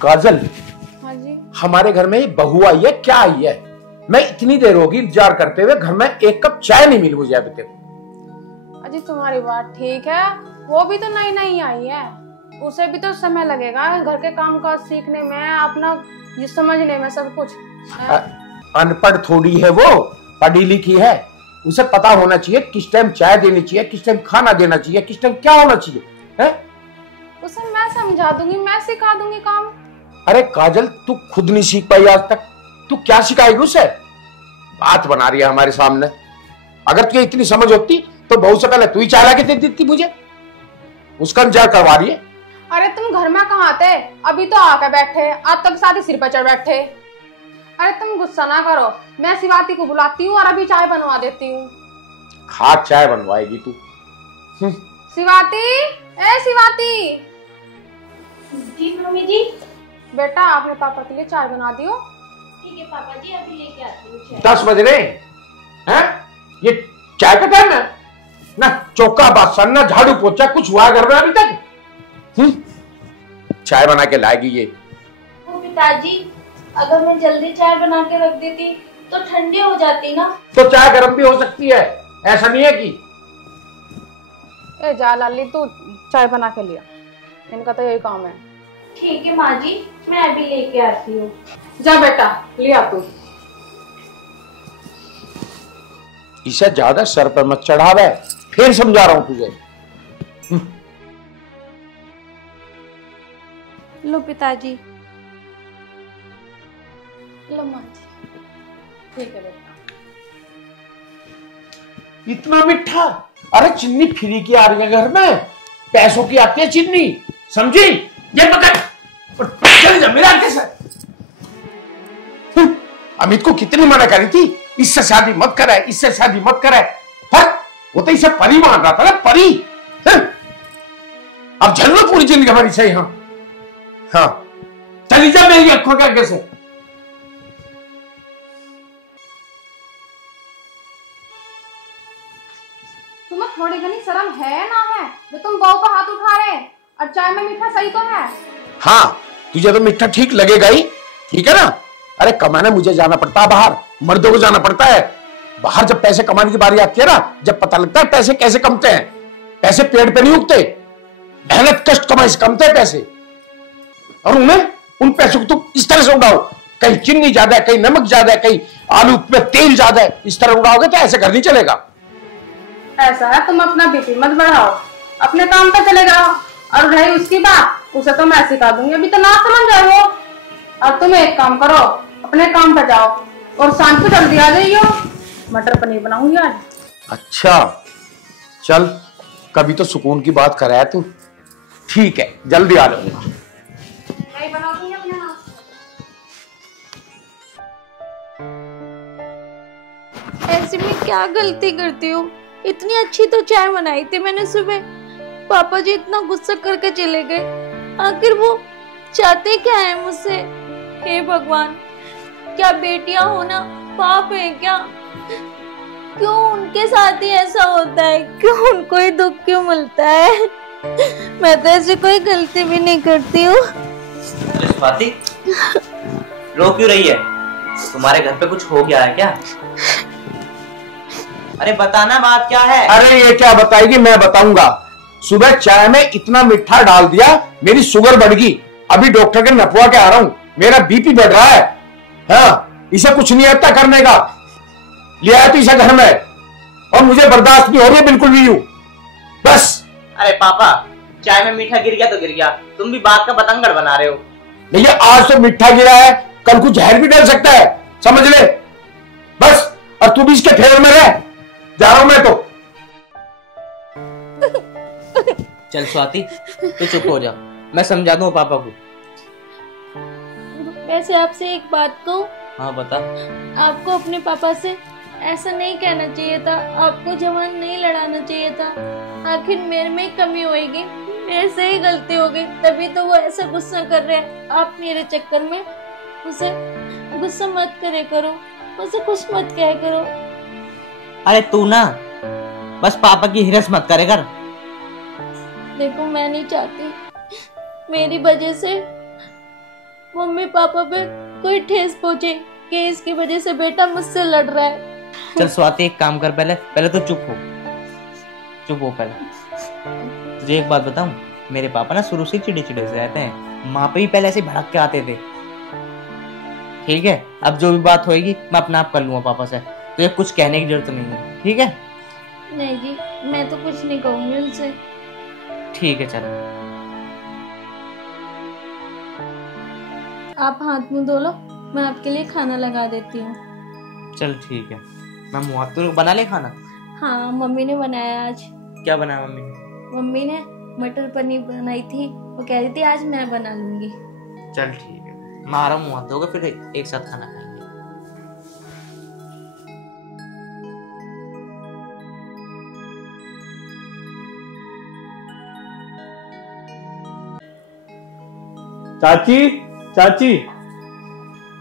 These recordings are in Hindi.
काजल। हाँ जी। हमारे घर में बहू आई है, क्या आई है? मैं इतनी देर होगी इंतजार करते हुए, घर में एक कप चाय नहीं मिली मुझे अभी तक। अजी तुम्हारी बात ठीक है, वो भी तो नई नई आई है, उसे भी तो समय लगेगा घर के काम काज सीखने में, अपना ये समझने में सब कुछ। अनपढ़ थोड़ी है वो, पढ़ी लिखी है। उसे पता होना चाहिए किस टाइम चाय देनी चाहिए, किस टाइम खाना देना चाहिए, किस टाइम क्या होना चाहिए है? उसे मैं समझा दूंगी, मैं सिखा दूंगी काम। अरे काजल, तू खुद नहीं सीख पाई आज तक, तू क्या सिखाएगी उसे? बात बना रही है हमारे सामने। अगर तुझे इतनी समझ होती तो बहुत से पहले तू ही चाय ला के दे देती मुझे। उसका इंतजार करवा रही है। अरे तुम घर में कहाँ थे? अभी तो आके बैठे, आज तक साथ ही सिर पर चढ़ बैठे। अरे तुम गुस्सा ना करो, मैं शिवाती को बुलाती हूँ और अभी चाय बनवा देती हूँ। खाक चाय बनवाएगी तू? शिवाती, ए शिवाती। जी मम्मी जी। बेटा आपने पापा के लिए चाय बना दियो। ठीक है पापा जी, अभी लेके आती हूँ। 10 बज रहे हैं, ये चाय का टाइम है ना? चौका बासन ना झाड़ू पोछा कुछ हुआ घर में अभी तक? चाय बना के लाएगी ये। वो पिताजी, अगर मैं जल्दी चाय बना के रख देती तो ठंडी हो जाती ना। तो चाय गर्म भी हो सकती है, ऐसा नहीं है कि। ए जा लाली, तू चाय बना के लिया, इनका तो यही काम है। ठीक है माँ जी, मैं अभी लेके आती हूँ। जा बेटा लिया तू। इसे ज्यादा सर पर मत चढ़ावे, फिर समझा रहा हूं तुझे। लो पिताजी। लो माँ जी। ठीक है बेटा। इतना मीठा? अरे चीनी फ्री की आ रही है घर में, पैसों की आती है चीनी, समझी? ये पकड़, चल जा मेरे आगे से। अमित को कितनी मना करी थी, इससे शादी मत करे, इससे शादी मत करे। वो तो इसे परी मान रहा था ना, परी। अब झल्लो पूरी जिंदगी हमारी सही। हाँ हाँ, चली जा मेरी आंखों के आगे से। तुम्हें थोड़ी घनी शर्म है ना है जो तुम बहू पर हाथ उठा रहे हैं? और चाय में मीठा सही तो है। हाँ, तुझे तो मीठा ठीक लगेगा ही, ठीक है ना? अरे कमाने मुझे जाना पड़ता है बाहर, मर्दों को जाना पड़ता है बाहर। जब पैसे कमाने की बारी आती है ना, जब पता लगता है पैसे कैसे कमते हैं। पैसे पेड़ पे नहीं उगते, मेहनत कष्ट कमाई से कमते हैं पैसे। और उन पैसों को तुम इस तरह से उड़ाओ, कहीं चीनी ज्यादा है, कहीं नमक ज्यादा है, कहीं आलू में तेल ज्यादा है, इस तरह उड़ाओगे तो ऐसे घर नहीं चलेगा। ऐसा है, तुम अपना बीपी मत बढ़ाओ, अपने काम पे चले जाओ। और रही उसकी बात, उसे तो मैं सिखा दूंगी, अभी तो ना समझ रहे हो। और तुम एक काम करो, अपने काम पे जाओ और शाम को जल्दी आ जाइयो, मटर पनीर बनाऊंगी आज। अच्छा चल, कभी तो सुकून की बात कराया तू। ठीक है, जल्दी आ जाऊंगा। नहीं बनाऊंगी अपने हाथ। ऐसे में क्या गलती करती हूँ? इतनी अच्छी तो चाय बनाई थी मैंने सुबह, पापा जी इतना गुस्सा करके चले गए। आखिर वो चाहते क्या है मुझसे? हे भगवान, क्या बेटियां होना पाप है क्या? क्यों उनके साथ ही ऐसा होता है? क्यों उनको ही दुख क्यों मिलता है? मैं तो ऐसी कोई गलती भी नहीं करती हूँ। स्वाति, रो क्यों रही है? तुम्हारे घर पे कुछ हो गया है क्या? अरे बताना, बात क्या है? अरे ये क्या बताएगी, मैं बताऊंगा। सुबह चाय में इतना मीठा डाल दिया, मेरी शुगर बढ़ गई। अभी डॉक्टर के नपवा के आ रहा हूं, मेरा बीपी बढ़ रहा है। हाँ, इसे कुछ नहीं आता करने का, ले आया तो इसे घर में, और मुझे बर्दाश्त नहीं हो रही है बिल्कुल भी यूं, बस। अरे पापा, चाय में मीठा गिर गया तो गिर गया, तुम भी बात का पतंगड़ बना रहे हो। भैया आज तो मीठा गिरा है, कल को जहर भी डल सकता है, समझ ले बस। और तू भी इसके फेवर में रह, जा रहा हूं मैं तो। चल स्वाति, तू चुप हो जा, मैं समझा दूं पापा को। वैसे आपसे एक बात कहूं? हाँ बता। आपको अपने पापा से ऐसा नहीं कहना चाहिए था, आपको जवान नहीं लड़ाना चाहिए था। आखिर मेरे में कमी होगी, मेरे से ही गलती हो गई, तभी तो वो ऐसा गुस्सा कर रहे हैं। आप मेरे चक्कर में उसे गुस्सा मत करे करो, उसे कुछ मत कहा करो। अरे तू ना बस पापा की हिरस मत करे कर। देखो मैं नहीं चाहती मेरी वजह से मम्मी पापा पे कोई ठेस पहुंचे कि इसकी वजह से बेटा मुझसे लड़ रहा है। चल स्वाति एक काम कर, पहले तो चुप हो पहले। तुझे एक बात बताऊं, मेरे पापा ना शुरू से चिड़े से रहते हैं, माँ पे भी पहले ऐसे भड़क के आते थे। ठीक है, अब जो भी बात होगी मैं अपना आप कर लूंगा पापा से, तुझे कुछ कहने की जरूरत नहीं है, ठीक है? नहीं जी, मैं तो कुछ नहीं कहूंगी उनसे। ठीक है चल। आप हाथ मुंह धो लो, मैं आपके लिए खाना लगा देती हूँ। चल ठीक है, मैं मुँह हाथ तो बना ले खाना। हाँ, मम्मी ने बनाया आज। क्या बनाया मम्मी ने? मम्मी ने मटर पनीर बनाई थी, वो कह रही थी आज मैं बना लूंगी। चल ठीक है, मैं आ रहा हूँ, मुँह हाथ धोकर फिर एक साथ खाना खाएंगे। चाची, चाची।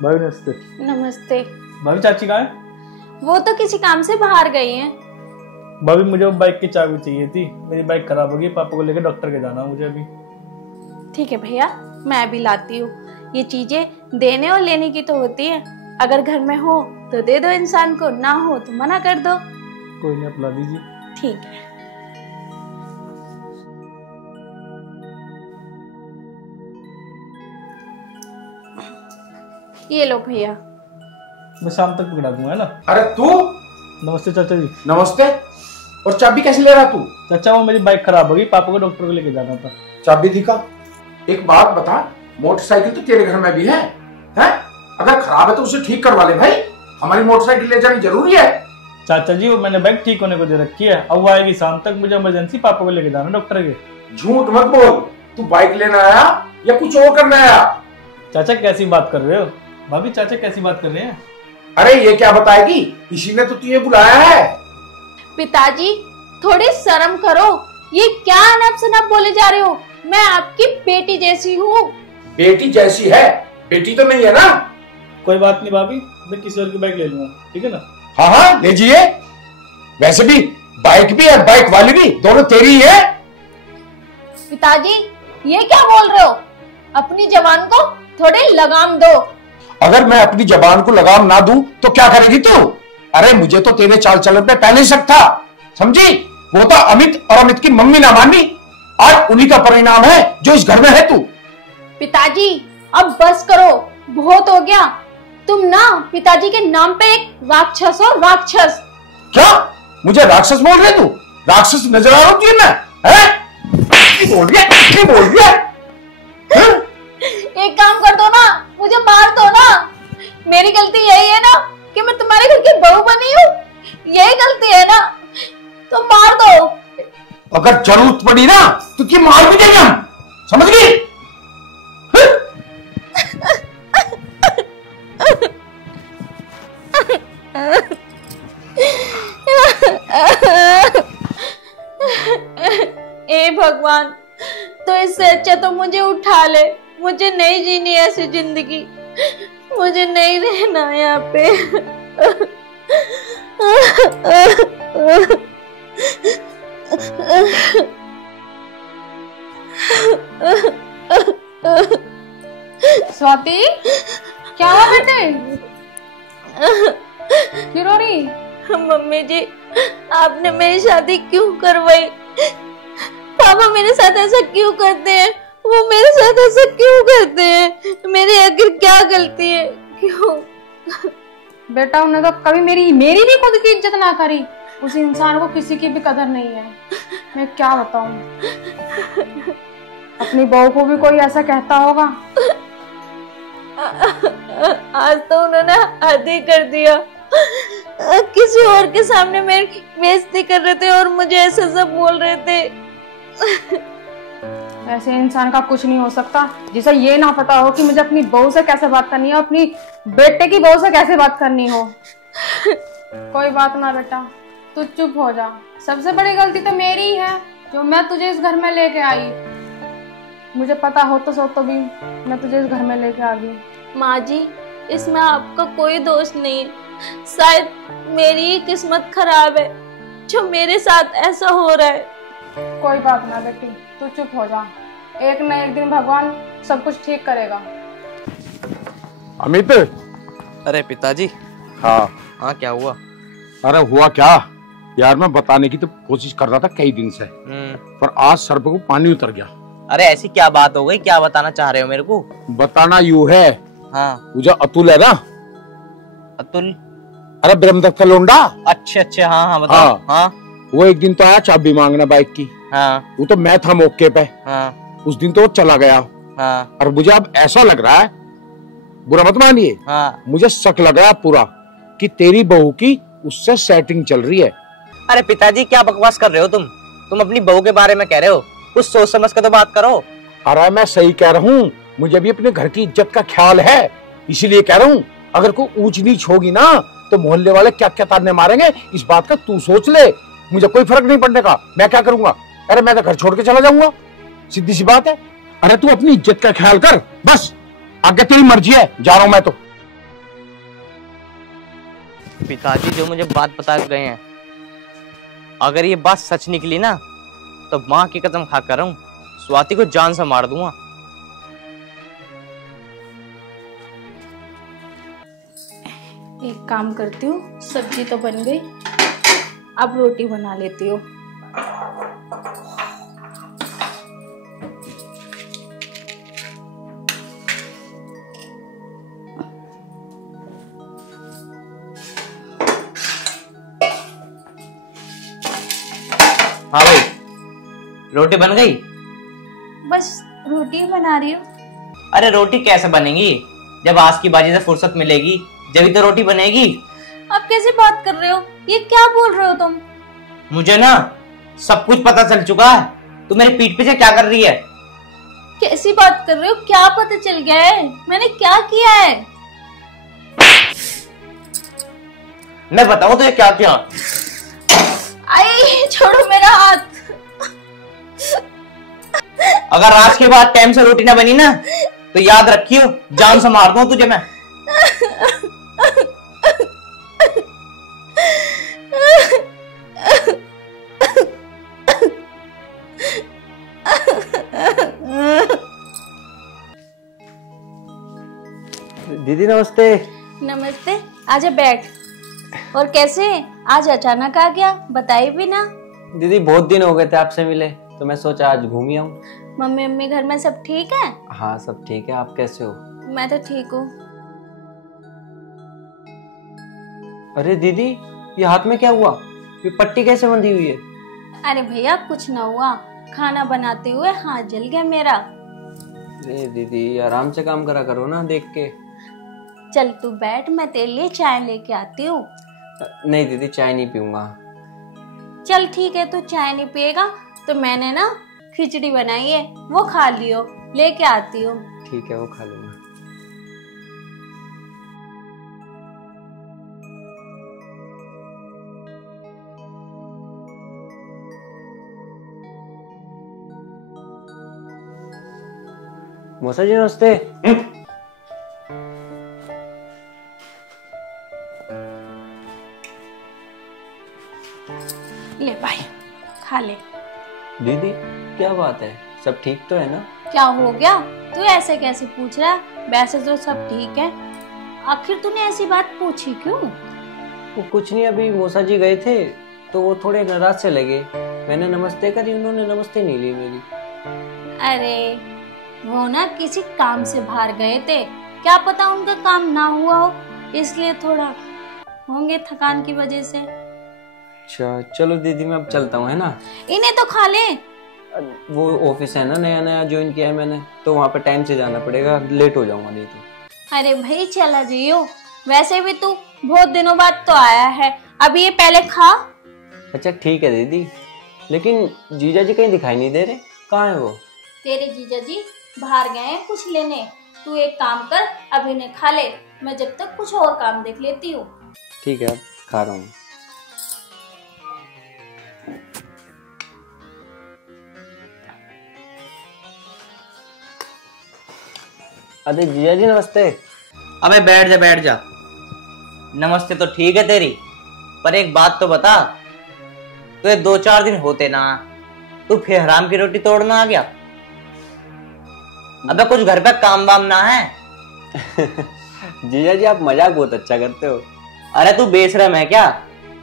भाभी नमस्ते। नमस्ते। भाभी चाची कहाँ है? वो तो किसी काम से बाहर गई हैं। भाभी मुझे वो बाइक की चाबी चाहिए थी, मेरी बाइक खराब हो गई, पापा को लेकर डॉक्टर के जाना मुझे अभी। ठीक है भैया, मैं भी लाती हूँ। ये चीजें देने और लेने की तो होती है, अगर घर में हो तो दे दो इंसान को, ना हो तो मना कर दो। कोई नहीं, आप ला दीजिए। ठीक है। ये लो भैया। मैं शाम तक पकड़ा दूंगा, है ना? अरे तू, नमस्ते चाचा जी। नमस्ते। और चाबी कैसे ले रहा तू? चाचा वो मेरी बाइक खराब हो गई, पापा को डॉक्टर को लेके जाना था। चाबी दिखा। एक बात बता, मोटरसाइकिल तो तेरे घर में भी है? अगर खराब है तो उसे ठीक करवा ले भाई, हमारी मोटरसाइकिल ले जानी जरूरी है। चाचा जी वो मैंने बाइक ठीक होने को दे रखी है, अब वो आएगी शाम तक, मुझे इमरजेंसी पापा को लेके जाना डॉक्टर के। झूठ मत बोल, तू बाइक लेना आया या कुछ और करना आया? चाचा कैसी बात कर रहे हो? भाभी चाचा कैसी बात कर रहे हैं? अरे ये क्या बताएगी, इसी ने तो तुझे बुलाया है। पिताजी थोड़ी शर्म करो, ये क्या अनब शनब बोले जा रहे हो? मैं आपकी बेटी जैसी हूँ। बेटी जैसी है? बेटी तो नहीं है ना? कोई बात नहीं भाभी, मैं किसी और की बाइक ले लूंगा, ठीक है ना? हाँ हाँ लीजिए, वैसे भी बाइक भी और बाइक वाली भी दोनों तेरी ही है। पिताजी ये क्या बोल रहे हो? अपनी जवान को थोड़ी लगाम दो। अगर मैं अपनी जबान को लगाम ना दूं तो क्या करेगी तू? अरे मुझे तो तेरे चाल चलन पे पहले शक था, समझी? वो तो अमित और अमित की मम्मी ना मानी, आज उन्हीं का परिणाम है जो इस घर में है तू। पिताजी अब बस करो, बहुत हो गया। तुम ना पिताजी के नाम पे एक राक्षस हो, राक्षस। क्या मुझे राक्षस बोल रहे तू? राक्षस नजर आ रहा हूँ मैं? बोल रही है? एक काम कर दो ना, मुझे मार दो ना। मेरी गलती यही है ना कि मैं तुम्हारे घर की बहू बनी हूँ, यही गलती है ना, तो मार दो। अगर जरूरत पड़ी ना तो क्या मार भी देंगे हम, समझ गई? ए भगवान, तो इससे अच्छा तो मुझे उठा ले, मुझे नहीं जीनी ऐसी जिंदगी, मुझे नहीं रहना यहाँ पे। स्वाति क्या हुआ बेटे, क्यों रो रही? मम्मी जी आपने मेरी शादी क्यों करवाई? पापा मेरे साथ ऐसा क्यों करते हैं? वो मेरे साथ ऐसा क्यों करते हैं? मेरी आखिर क्या गलती है? क्यों? बेटा उन्हें तो कभी मेरी भी खुद की इज्जत ना करी, उस इंसान को किसी की भी कदर नहीं है। मैं क्या बताऊं, अपनी बहू को भी कोई ऐसा कहता होगा? आज तो उन्होंने हद ही कर दिया, किसी और के सामने मेरी बेइज्जती कर रहे थे और मुझे ऐसा सब बोल रहे थे। ऐसे इंसान का कुछ नहीं हो सकता जिसे ये ना पता हो कि मुझे अपनी बहू से कैसे बात करनी है, अपनी बेटे की बहू से कैसे बात करनी हो। कोई बात ना बेटा, तू चुप हो जा। सबसे बड़ी गलती तो मेरी ही है जो मैं तुझे इस घर में लेके आई। मुझे पता हो तो भी मैं तुझे इस घर में लेके आ गई। माँ जी इसमें आपका कोई दोष नहीं है, शायद मेरी ही किस्मत खराब है जो मेरे साथ ऐसा हो रहा है। कोई बात ना बेटी, तू चुप हो जा, एक न एक दिन भगवान सब कुछ ठीक करेगा। अमित। अरे पिताजी। हाँ हाँ, क्या हुआ? अरे हुआ क्या यार, मैं बताने की तो कोशिश कर रहा था कई दिन से, पर आज सर पे को पानी उतर गया। अरे ऐसी क्या बात हो गई, क्या बताना चाह रहे हो मेरे को? बताना यूं है, हाँ। वो जो अतुल है ना, अतुल? अरे ब्रह्मदत्त का लोंडा। अच्छा अच्छा, हाँ हाँ बताओ। हाँ। वो एक दिन तो आया चाबी मांगना बाइक की। हाँ। वो तो मैं था मौके पे। हाँ। उस दिन तो वो चला गया। हाँ। और मुझे अब ऐसा लग रहा है, बुरा मत मानिए, हाँ। मुझे शक लग रहा है पूरा कि तेरी बहू की उससे सेटिंग चल रही है। अरे पिताजी, क्या बकवास कर रहे हो तुम अपनी बहू के बारे में कह रहे हो? कुछ सोच समझ कर तो बात करो। अरे मैं सही कह रहा हूँ, मुझे भी अपने घर की इज्जत का ख्याल है, इसीलिए कह रहा हूँ। अगर कोई ऊंच नीच होगी ना तो मोहल्ले वाले क्या क्या ताने मारेंगे, इस बात का तू सोच ले। मुझे कोई फर्क नहीं पड़ने का, मैं क्या करूंगा? अरे मैं तो घर छोड़ के चला जाऊंगा, सीधी सी बात है। अरे तू अपनी इज्जत का ख्याल कर बस, आगे तेरी मर्जी है, जा रहा हूं मैं तो। पिताजी जो मुझे बात बता गए हैं, अगर ये बात सच निकली ना तो माँ की कसम खा कर रहा हूं, स्वाति को जान से मार दूंगा। एक काम करती हूँ, सब्जी तो बन गई, अब रोटी बना लेती हूँ। हाँ भाई, रोटी बन गई? बस रोटी बना रही हूँ। अरे रोटी कैसे बनेगी, जब आज की बाजी से फुर्सत मिलेगी जब तो रोटी बनेगी। आप कैसे बात कर रहे हो, ये क्या बोल रहे हो तुम? मुझे ना सब कुछ पता चल चुका है, तू मेरे पीठ पीछे क्या कर रही है? कैसी बात कर रहे हो, क्या पता चल गया है, मैंने क्या किया है? मैं बताऊं तो ये क्या किया? आई छोड़ो मेरा हाथ। अगर आज के बाद टाइम से रोटी ना बनी ना तो याद रखियो, जान से मार दूं तुझे मैं। दीदी नमस्ते। नमस्ते, आजा बैठ। और कैसे आज अचानक आ गया, बताई भी ना? दीदी बहुत दिन हो गए थे आपसे मिले, तो मैं सोचा आज घूम ही आऊं। मम्मी मम्मी घर में सब ठीक है? हाँ सब ठीक है, आप कैसे हो? मैं तो ठीक हूँ। अरे दीदी ये हाथ में क्या हुआ, ये पट्टी कैसे बंधी हुई है? अरे भैया कुछ ना हुआ, खाना बनाते हुए हाथ जल गया मेरा। अरे दीदी आराम से काम करा करो ना देख के। चल तू बैठ, मैं तेरे लिए चाय लेके आती हूँ। नहीं दीदी चाय नहीं पीऊंगा। चल ठीक है, तू चाय नहीं पिएगा तो मैंने ना खिचड़ी बनाई है, वो खा लियो, लेके आती हूँ। ठीक है वो खा लूंगा। मौसा जी नमस्ते। ले भाई खा ले। दीदी क्या बात है, सब ठीक तो है ना? क्या हो गया, तू ऐसे कैसे पूछ रहा है? वैसे तो सब ठीक है, आखिर तूने ऐसी बात पूछी क्यों? वो कुछ नहीं, अभी मौसा जी गए थे तो वो थोड़े नाराज से लगे, मैंने नमस्ते करी, उन्होंने नमस्ते नहीं ली मेरी। अरे वो ना किसी काम से बाहर गए थे, क्या पता उनका काम ना हुआ हो, इसलिए थोड़ा होंगे थकान की वजह से। अच्छा चलो दीदी मैं अब चलता हूँ, है ना? इन्हें तो खा ले। वो ऑफिस है ना, नया नया ज्वाइन किया है मैंने, तो वहाँ पे टाइम से जाना पड़ेगा, लेट हो जाऊंगा नहीं तो। अरे भाई चला जाइयो, वैसे भी तू बहुत दिनों बाद तो आया है, अभी ये पहले खा। अच्छा ठीक है दीदी, लेकिन जीजा जी कहीं दिखाई नहीं दे रहे, कहाँ है वो? तेरे जीजा जी बाहर गए हैं कुछ लेने, तू एक काम कर अभी इन्हें खा ले, मैं जब तक कुछ और काम देख लेती हूँ। ठीक है अब खा रहा हूँ। अरे जीजा जी नमस्ते। अबे बैठ जा। नमस्ते तो ठीक है तेरी, पर एक बात तो बता, तो ये 2-4 दिन होते ना तू फिर हराम की रोटी तोड़ना आ गया? अबे कुछ घर पे काम वाम ना है? जीजा जी आप मजाक बहुत अच्छा करते हो। अरे तू बेशरम है क्या?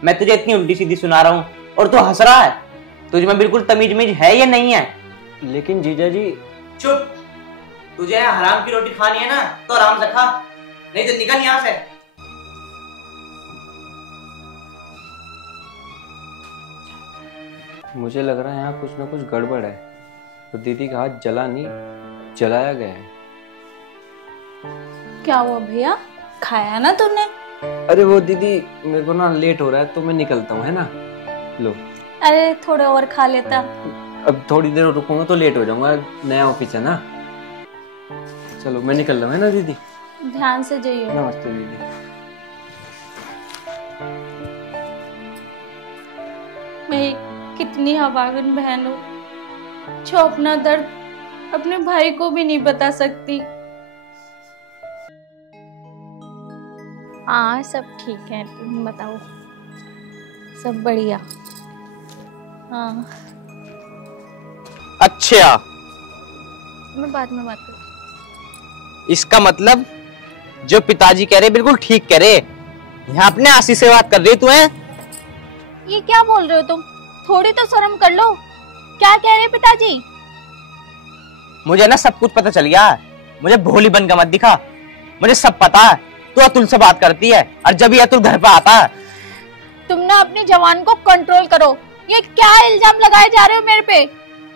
मैं तुझे इतनी उल्टी सीधी सुना रहा हूँ और तू हंस रहा है। तुझे में बिल्कुल तमीज है या नहीं है? लेकिन जीजा जी। चुप। तुझे हराम की रोटी खानी है ना तो आराम से खा, नहीं तो निकल यहाँ से। मुझे लग रहा है यहाँ कुछ ना कुछ गड़बड़ है। तो दीदी का हाथ जला नहीं, जलाया गया है। क्या हुआ भैया, खाया ना तूने? अरे वो दीदी मेरे को ना लेट हो रहा है तो मैं निकलता हूँ, है ना। लो। अरे थोड़े और खा लेता। अब थोड़ी देर रुकूंगा तो लेट हो जाऊंगा, नया ऑफिस है ना। चलो मैं निकल रहा हूँ, है ना दीदी। ध्यान से जाइए। नमस्ते दीदी। मैं कितनी अभागन बहन हूँ जो अपना दर्द अपने भाई को भी नहीं बता सकती। हाँ सब ठीक है, तुम बताओ। सब बढ़िया। हाँ अच्छा, मैं बाद में बात करूँ। इसका मतलब जो पिताजी कह रहे बिल्कुल ठीक कह रहे। यहाँ अपने आशीष से बात कर रही तू है? ये क्या बोल रहे हो तुम? थोड़ी तो शर्म कर लो। क्या कह रहे पिताजी? मुझे ना सब कुछ पता चल गया है। मुझे भोली बन का मत दिखा, मुझे सब पता है। तू अतुल से बात करती है और जब ये अतुल घर पे आता है। तुम ना अपनी जवान को कंट्रोल करो। ये क्या इल्जाम लगाए जा रहे हो मेरे पे?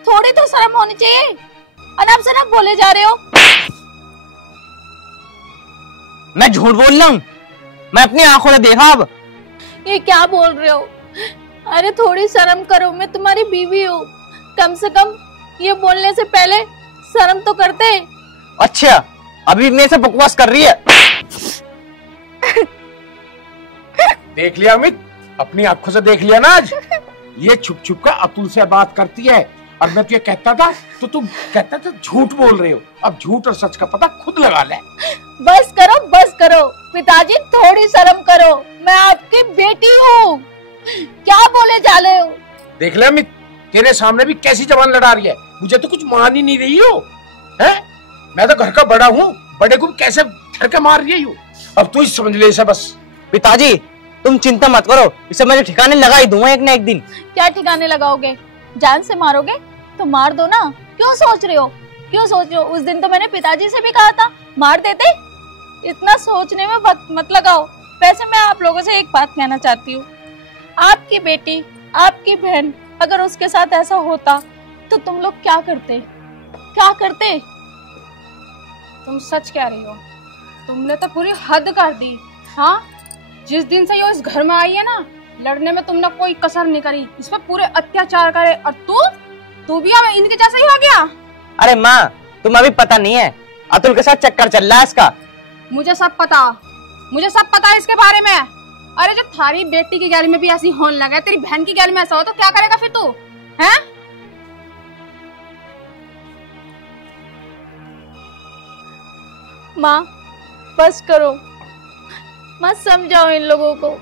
थोड़ी तो शर्म होनी चाहिए। अनाप शनाप बोले जा रहे हो। मैं झूठ बोल रहा हूँ? मैं अपनी आंखों से देखा। अब ये क्या बोल रहे हो? अरे थोड़ी शर्म करो, मैं तुम्हारी बीवी हूँ। कम से कम ये बोलने से पहले शर्म तो करते। अच्छा, अभी मेरे से बकवास कर रही है। देख लिया अमित, अपनी आंखों से देख लिया ना आज। ये छुप छुप कर अतुल से बात करती है और मैं तुझे कहता था तो तुम कहता था झूठ बोल रहे हो। अब झूठ और सच का पता खुद लगा ले। बस करो, बस करो पिताजी, थोड़ी शर्म करो। मैं आपकी बेटी हूँ। क्या बोले जा रहे हो? देख ले अमित, तेरे सामने भी कैसी जबान लड़ा रही है। मुझे तो कुछ मान ही नहीं रही हो, हैं? मैं तो घर का बड़ा हूँ, बड़े को कैसे धर के मार रही हूँ। अब तू ही समझ ले इसे बस। पिताजी तुम चिंता मत करो, इसे मैं ठिकाने लगा ही दूंगा एक ना एक दिन। क्या ठिकाने लगाओगे? जान से मारोगे तो मार दो ना। क्यों सोच रहे हो? क्यों सोच रहे हो? उस दिन तो मैंने पिताजी से भी कहा था मार देते। इतना सोचने में वक्त मत लगाओ। वैसे मैं आप लोगों से एक बात कहना चाहती हूँ। आपकी बेटी, आपकी बहन, अगर उसके साथ ऐसा होता तो तुम लोग क्या करते? क्या करते? तुम सच कह रही हो। तुमने तो पूरी हद कर दी। हाँ, जिस दिन से ये इस घर में आई है ना, लड़ने में तुमने कोई कसर नहीं करी। इस पर पूरे अत्याचार करे। और तू भी अब इनके जैसा ही हो गया। अरे माँ, तुम अभी पता नहीं है, अतुल के साथ चक्कर चल रहा है इसका। मुझे सब पता है इसके बारे में। अरे जब थारी बेटी की गैली में भी ऐसी होने लगा, तेरी बहन की गैली में ऐसा हो तो क्या करेगा फिर तू? हैं? माँ बस करो, मत समझाओ इन लोगों को।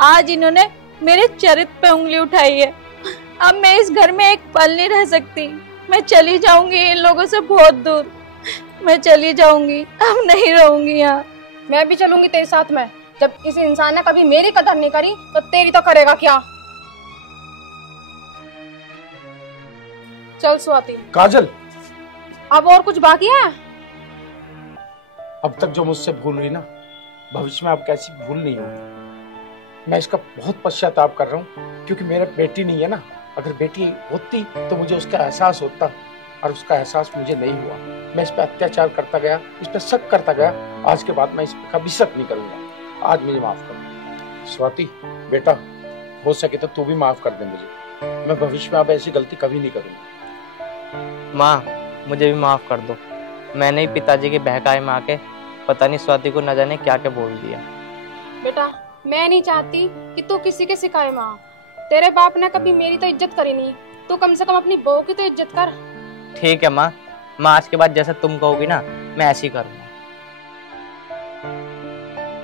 आज इन्होंने मेरे चरित्र पे उंगली उठाई है। अब मैं इस घर में एक पल नहीं रह सकती। मैं चली जाऊंगी इन लोगों से बहुत दूर। मैं चली जाऊंगी, अब नहीं रहूंगी यहाँ। मैं भी चलूंगी तेरे साथ में। जब इस इंसान ने कभी मेरी कदर नहीं करी तो तेरी तो करेगा क्या? चल स्वाति। काजल, अब और कुछ बाकी है? अब तक जो मुझसे भूल हुई ना, भविष्य में अब कैसी भूल नहीं होगी। मैं इसका बहुत पश्चाताप कर रहा हूँ, क्योंकि मेरा बेटी नहीं है ना। अगर बेटी होती तो मुझे उसका एहसास होता, और उसका एहसास मुझे नहीं हुआ। मैं इस पर अत्याचार करता गया, इस पर शक करता गया। आज के बाद मैं इस पर कभी शक नहीं करूंगा। आज मुझे माफ कर स्वाति। बेटा, हो सके तो तू भी माफ कर दे मुझे। मैं भविष्य में अब ऐसी गलती कभी नहीं करूंगा। माँ, मुझे भी माफ कर दो। मैंने ही पिताजी के बहकावे में आके पता नहीं स्वाति को न जाने क्या क्या बोल दिया। बेटा, मैं नहीं चाहती कि तू किसी के शिकायत में आ। तेरे बाप ने कभी मेरी तो इज्जत करी नहीं, तू कम से कम अपनी बहू की तो इज्जत कर। ठीक है माँ, मैं आज के बाद जैसा तुम कहोगी ना, मैं ऐसे ही करूँगा।